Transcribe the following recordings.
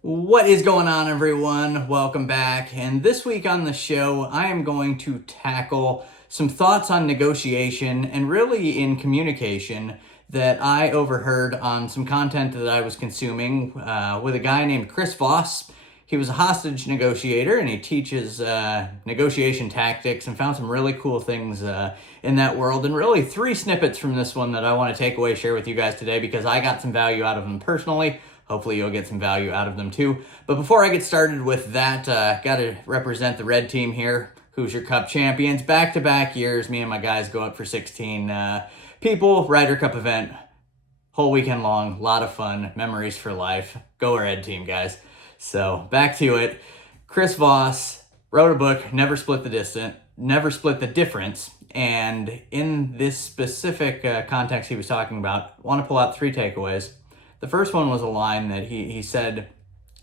What is going on, everyone? Welcome back. And this week on the show, I am going to tackle some thoughts on negotiation and really in communication that I overheard on some content that I was consuming with a guy named Voss. He was a hostage negotiator and he teaches negotiation tactics and found some really cool things in that world. And really, three snippets from this one that I want to take away, share with you guys today because I got some value out of them personally. Hopefully you'll get some value out of them too. But before I get started with that, got to represent the red team here. Hoosier Cup champions. Back-to-back years, me and my guys go up for 16 people. Ryder Cup event. Whole weekend long. Lot of fun. Memories for life. Go red team, guys. So back to it. Voss wrote a book, Never Split the Difference. And in this specific context he was talking about, I want to pull out three takeaways. The first one was a line that he said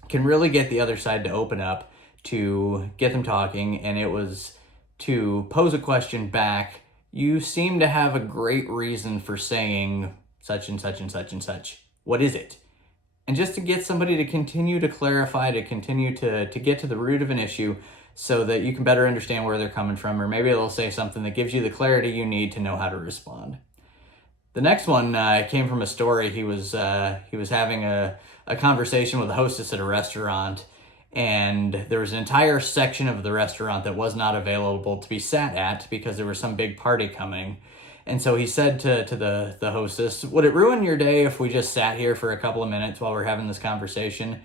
can really get the other side to open up, to get them talking, and it was to pose a question back. You seem to have a great reason for saying such and such and such and such. What is it? And just to get somebody to continue to clarify, to continue to get to the root of an issue so that you can better understand where they're coming from, or maybe they'll say something that gives you the clarity you need to know how to respond. The next one came from a story. He was having a conversation with a hostess at a restaurant, and there was an entire section of the restaurant that was not available to be sat at because there was some big party coming. And so he said to the hostess, "Would it ruin your day if we just sat here for a couple of minutes while we're having this conversation?"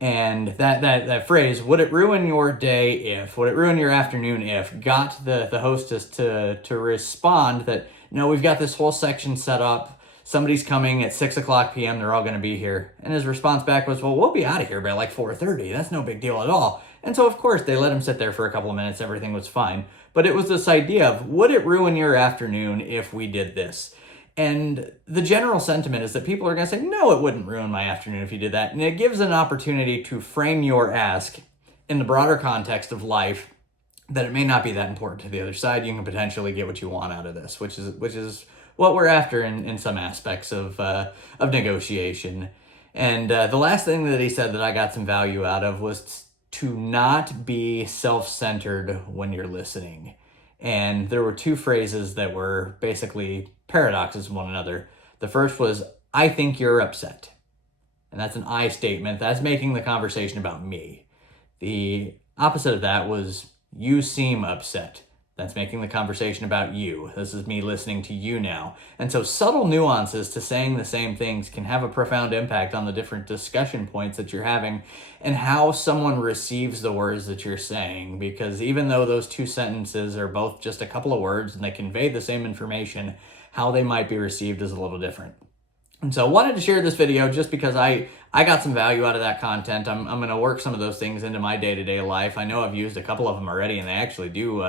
And that phrase, "would it ruin your day if," "would it ruin your afternoon if," got the hostess to respond that, "No, we've got this whole section set up. Somebody's coming at 6:00 p.m. They're all going to be here." And his response back was, "Well, we'll be out of here by like 4:30. That's no big deal at all." And so, of course, they let him sit there for a couple of minutes. Everything was fine. But it was this idea of, would it ruin your afternoon if we did this? And the general sentiment is that people are going to say, no, it wouldn't ruin my afternoon if you did that. And it gives an opportunity to frame your ask in the broader context of life, that it may not be that important to the other side. You can potentially get what you want out of this, which is what we're after in some aspects of negotiation. And the last thing that he said that I got some value out of was to not be self-centered when you're listening. And there were two phrases that were basically paradoxes of one another. The first was, "I think you're upset." And that's an I statement. That's making the conversation about me. The opposite of that was, "You seem upset." That's making the conversation about you. This is me listening to you now. And so subtle nuances to saying the same things can have a profound impact on the different discussion points that you're having and how someone receives the words that you're saying. Because even though those two sentences are both just a couple of words and they convey the same information, how they might be received is a little different. And so I wanted to share this video just because I got some value out of that content. I'm going to work some of those things into my day-to-day life. I know I've used a couple of them already, and they actually do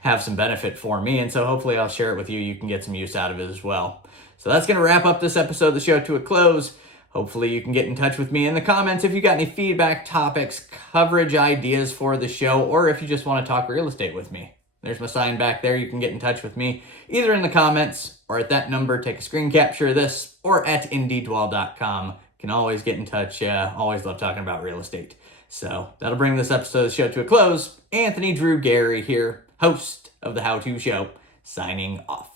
have some benefit for me. And so hopefully I'll share it with you. You can get some use out of it as well. So that's going to wrap up this episode of the show to a close. Hopefully you can get in touch with me in the comments if you got any feedback, topics, coverage ideas for the show, or if you just want to talk real estate with me. There's my sign back there. You can get in touch with me either in the comments or at that number. Take a screen capture of this, or at indeedwall.com. Can always get in touch. Always love talking about real estate. So that'll bring this episode of the show to a close. Anthony Drew Gary here, host of the How To Show, signing off.